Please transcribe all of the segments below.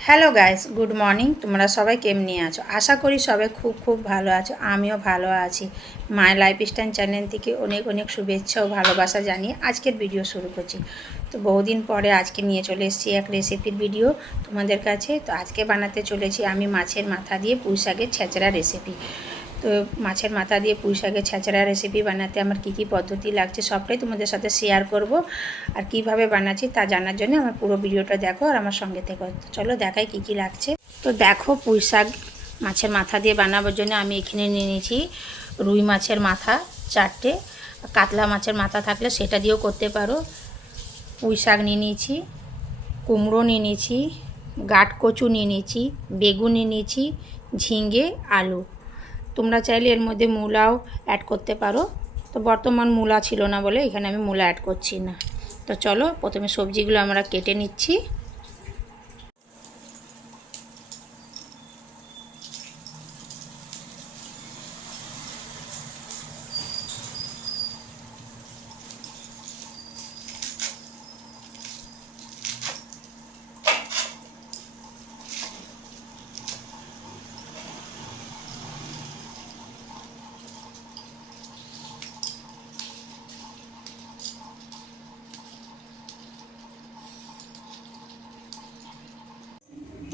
Hello guys, good morning. তোমরা সবাই কেমনি আছো? আশা করি সবাই খুব খুব ভালো আছো। আমিও ভালো আছি। মাই লাইফস্টাইল চ্যানেল থেকে অনেক অনেক শুভেচ্ছা ও ভালোবাসা জানিয়ে আজকের ভিডিও শুরু করছি। তো বহুদিন পরে আজকে নিয়ে চলে এসেছি এক রেসিপির ভিডিও তোমাদের কাছে। তো আজকে বানাতে চলেছি আমি মাছের মাথা দিয়ে পুঁই শাকের ছেঁচড়া রেসিপি। তো মাছের মাথা দিয়ে পুঁই শাকের ছেঁচড়া রেসিপি বানাতে আমার কী কী পদ্ধতি লাগছে সবটাই তোমাদের সাথে শেয়ার করব। আর কিভাবে বানাচ্ছি তা জানার জন্য আমার পুরো ভিডিওটা দেখো আর আমার সঙ্গে থেকো। চলো দেখাই কী কী লাগছে। তো দেখো, পুঁই শাক মাছের মাথা দিয়ে বানাবার জন্য আমি এখানে নিয়ে নিয়েছি রুই মাছের মাথা 4টে, কাতলা মাছের মাথা থাকলে সেটা দিয়েও করতে পারো। পুঁই শাক নিয়ে নিয়েছি, কুমড়ো নিয়ে নিয়েছি, গাঁট কচু নিয়ে নিয়েছি, বেগুন নিয়ে নিয়েছি, ঝিঙে, আলু। তোমরা চাইলে এর মধ্যে মূলাও অ্যাড করতে পারো। তো বর্তমান মূলা ছিল না বলে এখানে আমি মূলা অ্যাড করছি না। তো চলো প্রথমে সবজিগুলো আমরা কেটে নিচ্ছি।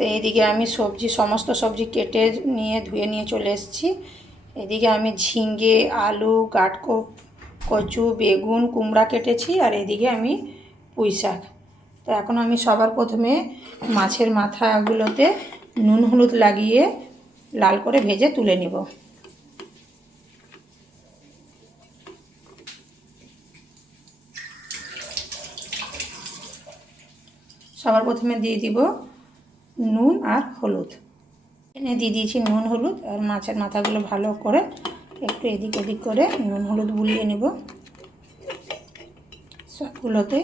তো এইদিকে আমি সমস্ত সবজি কেটে নিয়ে ধুয়ে নিয়ে চলে এসেছি। এদিকে আমি ঝিঙে, আলু, কচু, বেগুন, কুমড়া কেটেছি, আর এদিকে আমি পুঁই শাক। তো এখন আমি সবার প্রথমে মাছের মাথাগুলোতে নুন হলুদ লাগিয়ে লাল করে ভেজে তুলে নিব। সবার প্রথমে দিয়ে দিব নুন আর হলুদ। এনে দিয়ে দিয়েছি নুন হলুদ, আর মাছের মাথাগুলো ভালো করে একটু এদিক ওদিক করে নুন হলুদ বুলিয়ে নেব সবগুলোতে।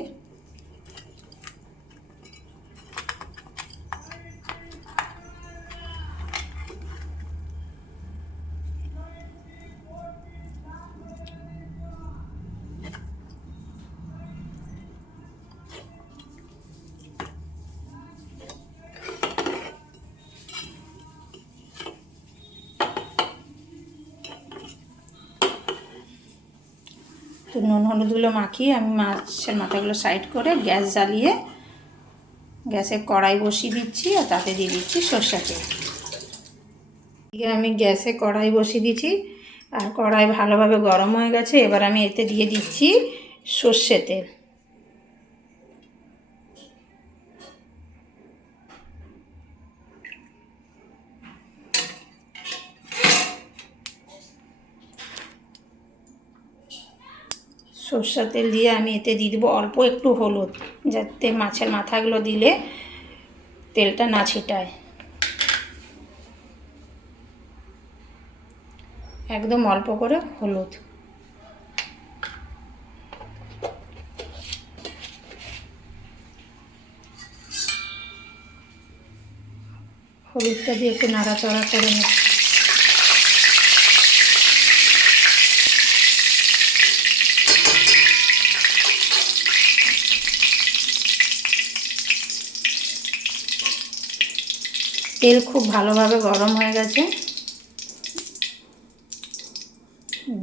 তো নুন হলুদগুলো মাখিয়ে আমি মাছের মাথাগুলো সাইড করে গ্যাস জ্বালিয়ে গ্যাসে কড়াই বসিয়ে দিচ্ছি, আর তাতে দিয়ে দিচ্ছি সর্ষে তেল। এদিকে আমি গ্যাসে কড়াই বসিয়ে দিচ্ছি, আর কড়াই ভালোভাবে গরম হয়ে গেছে। এবার আমি এতে দিয়ে দিচ্ছি সর্ষে তেল। সর্ষের তেল দিয়ে আমি এতে দিয়ে দেবো অল্প একটু হলুদ, যাতে মাছের মাথাগুলো দিলে তেলটা না ছিটায়। একদম অল্প করে হলুদ। হলুদটা দিয়ে একটু নাড়াচাড়া করে নেব। তেল খুব ভালোভাবে গরম হয়ে গেছে,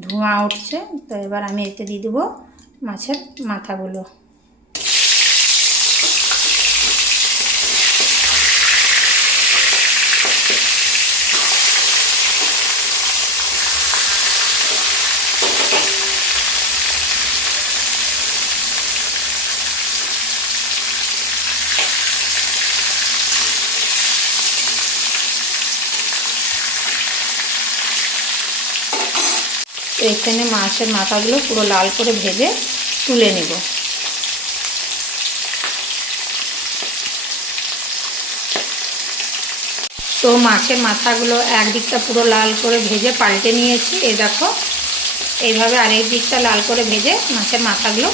ধোঁয়া উঠছে। তো এবার আমি এতে দিয়ে দেবো মাছের মাথাগুলো। তো এখানে মাছের মাথাগুলো পুরো লাল করে ভেজে তুলে নেব। তো মাছের মাথাগুলো একদিকটা পুরো লাল করে ভেজে পাল্টে নিয়েছি। এই দেখো, এইভাবে আরেক দিকটা লাল করে ভেজে মাছের মাথাগুলো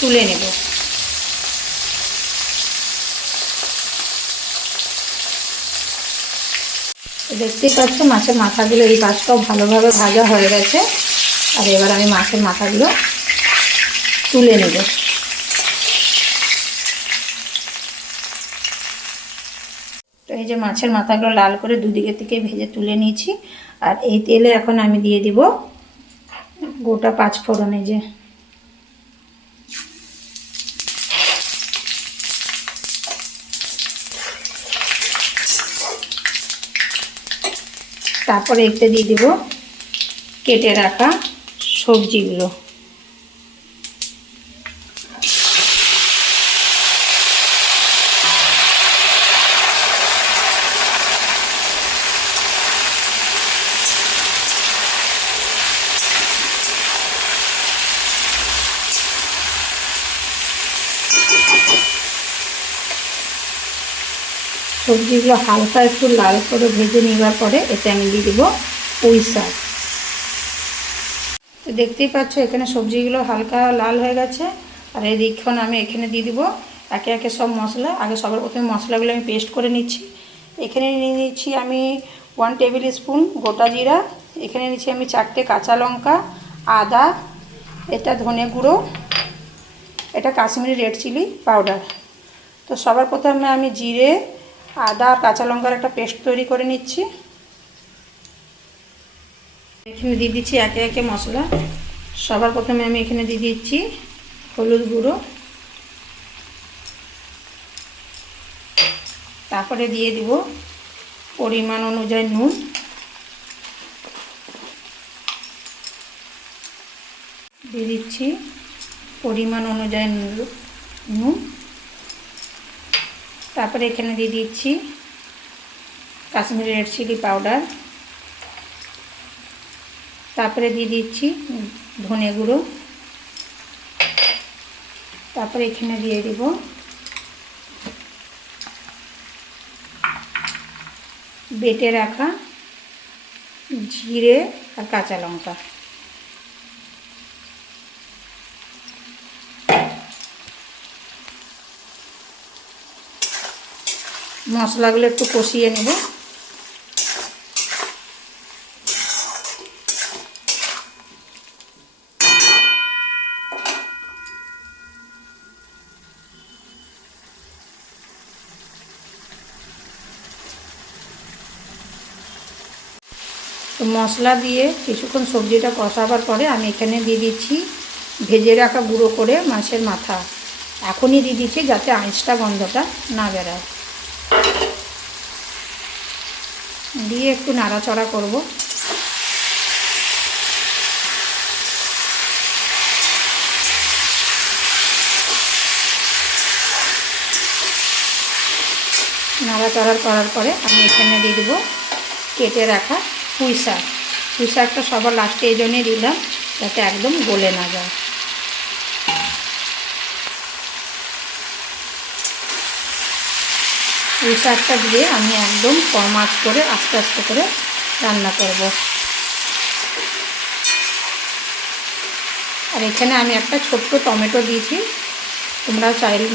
তুলে নেব। দেখতেই পাচ্ছ মাছের মাথাগুলো এই পাশটাও ভালোভাবে ভাজা হয়ে গেছে। আর এবার আমি মাছের মাথাগুলো তুলে নেব। তো এই যে মাছের মাথাগুলো লাল করে দুদিকে থেকে ভেজে তুলে নিয়েছি। আর এই তেলে এখন আমি দিয়ে দিব গোটা 5 ফোড়ন। এই যে তারপরে এতে দিয়ে দিব কেটে রাখা সবজিগুলো। সবজিগুলো হালকা একটু লাল করে ভেজে নেওয়ার পরে এতে আমি দিয়ে দেবো পুঁই শাক। তো দেখতেই পাচ্ছ এখানে সবজিগুলো হালকা লাল হয়ে গেছে। আর এদিকক্ষণ আমি এখানে দিয়ে দিব একে একে সব মশলা। আগে সবার প্রথমে মশলাগুলো আমি পেস্ট করে নিচ্ছি। এখানে নিয়ে নিচ্ছি আমি 1 টেবিল স্পুন গোটা জিরা, এখানে নিচ্ছি আমি 4টে কাঁচা লঙ্কা, আদা, এটা ধনে গুঁড়ো, এটা কাশ্মীরি রেড চিলি পাউডার। তো সবার প্রথমে আমি জিরে, আদা আর কাঁচা লঙ্কার একটা পেস্ট তৈরি করে নিচ্ছি। এখানে দিয়ে দিচ্ছি একে একে মশলা। সবার প্রথমে আমি এখানে দিয়ে দিচ্ছি হলুদ গুঁড়ো, তারপরে দিয়ে দিব পরিমাণ অনুযায়ী নুন, দিয়ে দিচ্ছি পরিমাণ অনুযায়ী নুন, তারপরে এখানে দিয়ে দিচ্ছি কাশ্মীরি রেড চিলি পাউডার, তারপরে দিয়ে দিচ্ছি ধনে গুঁড়ো, তারপরে এখানে দিয়ে দিব বেটে রাখা জিরে আর কাঁচা লঙ্কা। মশলাগুলো একটু কষিয়ে নেব। তো মশলা দিয়ে কিছুক্ষণ সবজিটা কষাবার পরে আমি এখানে দিয়ে দিচ্ছি ভেজে রাখা গুঁড়ো করে মাছের মাথা। এখনই দিয়ে দিচ্ছি যাতে আঁশটা গন্ধটা না বেরোয়। দিয়ে একটু নাড়াচড়া করব। নাড়াচড়া করার পরে আমি এখানে দিয়ে দেবো কেটে রাখা পুঁই শাক। পুঁই শাকটা সবার লাস্টে এই জন্যই দিলাম যাতে একদম গলে না যায়। পুঁই শাকটা দিয়ে আমি একদম কম আঁচ করে আস্তে আস্তে করে রান্না করব। আর এখানে আমি একটা ছোট্ট টমেটো দিয়েছি, তোমরা চাইলে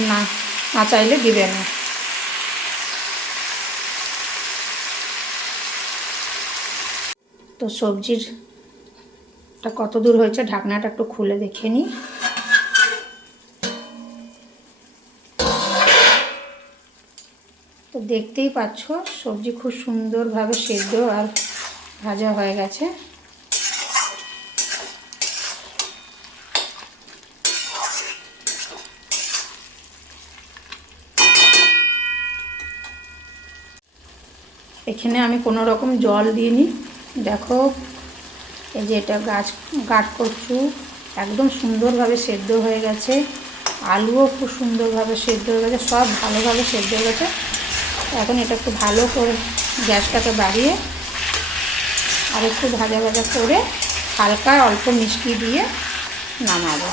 না চাইলে দিবে না। তো সবজিরটা কত দূর হয়েছে ঢাকনাটা একটু খুলে দেখে নিই। তো দেখতেই পাচ্ছ সবজি খুব সুন্দরভাবে সেদ্ধ আর ভাজা হয়ে গেছে। এখানে আমি কোনো রকম জল দিইনি। দেখো এই যে এটা গাঠ কচু একদম সুন্দরভাবে সেদ্ধ হয়ে গেছে, আলুও খুব সুন্দরভাবে সেদ্ধ হয়ে গেছে, সব ভালোভাবে সেদ্ধ হয়ে গেছে। এখন এটা একটু ভালো করে গ্যাসটাকে বাড়িয়ে আর একটু ভাজা ভাজা করে হালকা অল্প মিষ্টি দিয়ে নামাবো।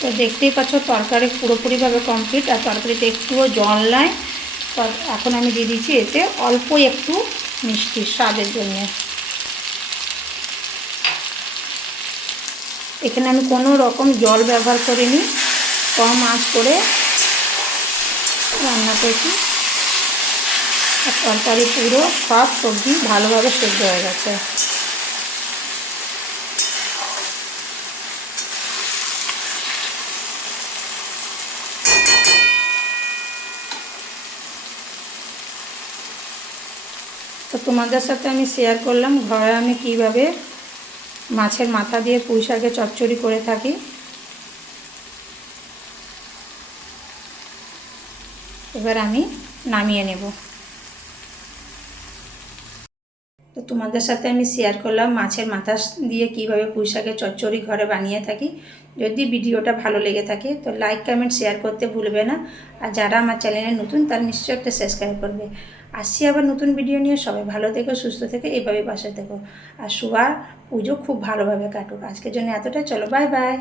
তো দেখতেই পাচ্ছ তরকারি পুরোপুরিভাবে কমপ্লিট। আর তরকারিতে একটুও জল নাই। এখন আমি দিয়ে দিচ্ছি এতে অল্প একটু মিষ্টি স্বাদের জন্য। এখানে আমি কোনো রকম জল ব্যবহার করিনি, কম আঁচ করে রান্না করছি। আর তরকারি পুরো সব সবজি ভালোভাবে সেদ্ধ হয়ে গেছে। তো তোমাদের সাথে আমি শেয়ার করলাম ঘরে আমি কিভাবে মাছের মাথা দিয়ে পুঁই শাকের চচ্চড়ি করে থাকি। এবার আমি নামিয়ে নেব। তো তোমাদের সাথে আমি শেয়ার করলাম মাছের মাথা দিয়ে কিভাবে পুঁই শাকের চচ্চড়ি ঘরে বানিয়ে থাকি। যদি ভিডিওটা ভালো লেগে থাকে তো লাইক কমেন্ট শেয়ার করতে ভুলবে না। আর যারা আমার চ্যানেলে নতুন তারা নিশ্চয়ই একটা সাবস্ক্রাইব করবে। আসছি আবার নতুন ভিডিও নিয়ে। সবাই ভালো থেকো, সুস্থ থেকো, এইভাবে পাশে থেকো। আর শুভ পুজো খুব ভালোভাবে কাটুক। আজকের জন্য এতটাই, চলো বাই বাই।